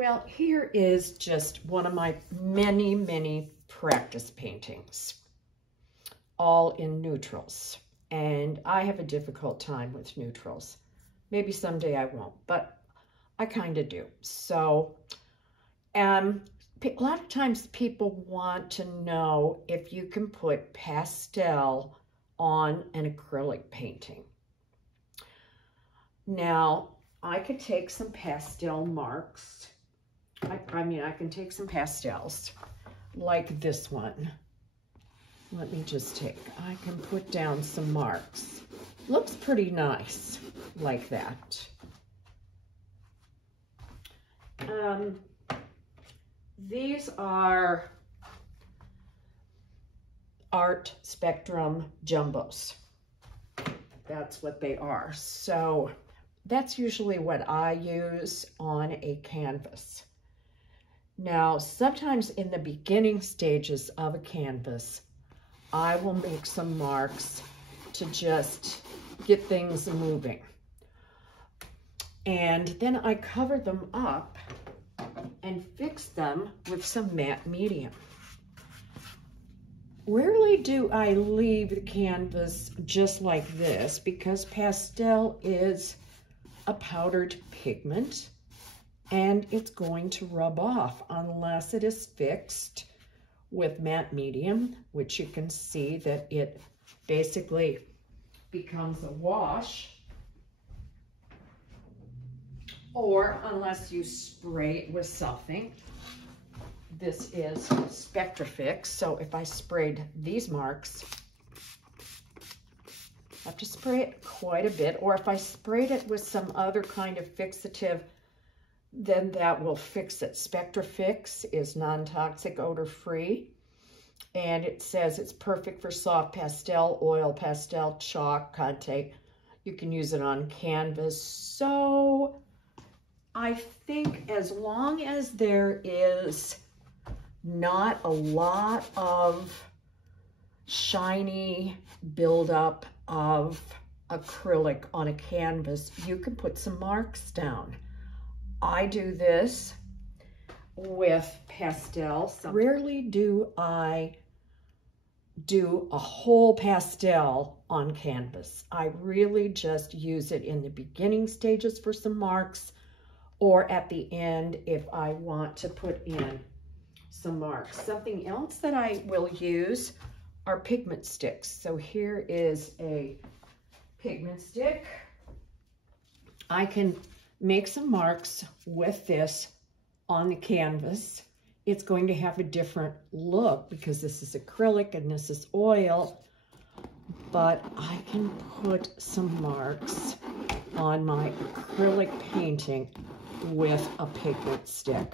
Well, here is just one of my many, many practice paintings, all in neutrals. And I have a difficult time with neutrals. Maybe someday I won't, but I kind of do. So a lot of times people want to know if you can put pastel on an acrylic painting. Now, I could take some pastel marks. I mean, I can take some pastels like this one. Let me just I can put down some marks. Looks pretty nice like that. These are Art Spectrum Jumbos. That's what they are. So that's usually what I use on a canvas. Now, sometimes in the beginning stages of a canvas, I will make some marks to just get things moving. And then I cover them up and fix them with some matte medium. Rarely do I leave the canvas just like this because pastel is a powdered pigment and it's going to rub off unless it is fixed with matte medium, which you can see that it basically becomes a wash, or unless you spray it with something. This is Spectrafix, so if I sprayed these marks, I have to spray it quite a bit, or if I sprayed it with some other kind of fixative, then that will fix it. Spectrafix is non-toxic, odor-free, and it says it's perfect for soft pastel, oil pastel, chalk, conte. You can use it on canvas. So I think as long as there is not a lot of shiny buildup of acrylic on a canvas, you can put some marks down. I do this with pastel. Rarely do I do a whole pastel on canvas. I really just use it in the beginning stages for some marks, or at the end if I want to put in some marks. Something else that I will use are pigment sticks. So here is a pigment stick. I can make some marks with this on the canvas. It's going to have a different look because this is acrylic and this is oil, but I can put some marks on my acrylic painting with a pigment stick.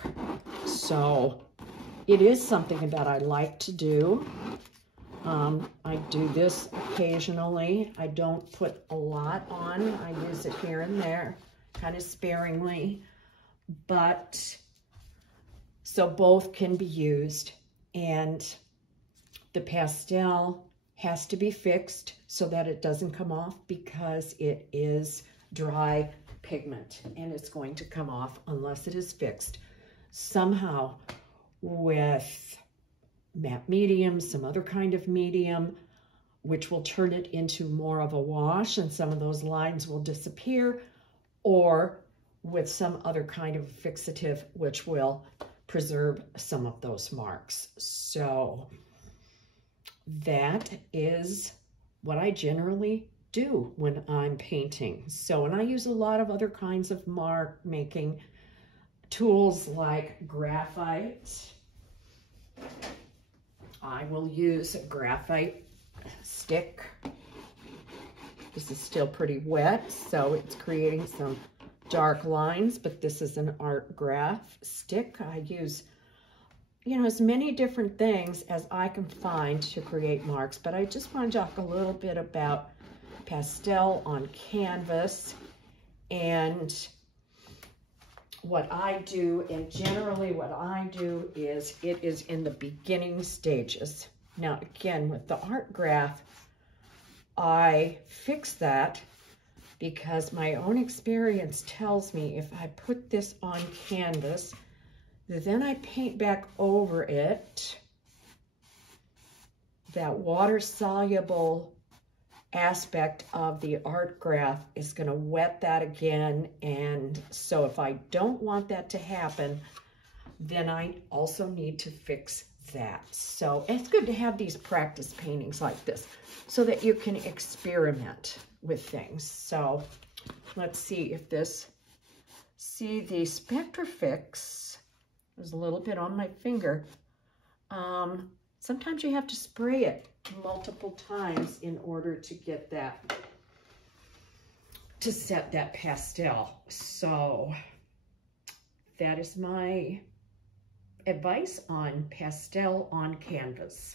So it is something that I like to do. I do this occasionally. I don't put a lot on. I use it here and there, kind of sparingly, but so both can be used. And the pastel has to be fixed so that it doesn't come off because it is dry pigment and it's going to come off unless it is fixed somehow with matte medium, some other kind of medium, which will turn it into more of a wash and some of those lines will disappear, or with some other kind of fixative which will preserve some of those marks. So that is what I generally do when I'm painting. So, and I use a lot of other kinds of mark making tools like graphite. I will use a graphite stick. This is still pretty wet, so it's creating some dark lines, but this is an art graph stick. I use, you know, as many different things as I can find to create marks, but I just want to talk a little bit about pastel on canvas and what I do. And generally what I do is it is in the beginning stages. Now again, with the art graph, I fix that because my own experience tells me if I put this on canvas, Then I paint back over it. That water-soluble aspect of the art graph is going to wet that again, and so if I don't want that to happen, then I also need to fix that. So it's good to have these practice paintings like this so that you can experiment with things. So let's see if this, see the Spectrafix, there's a little bit on my finger. Sometimes you have to spray it multiple times in order to get that, to set that pastel. So that is my advice on pastel on canvas.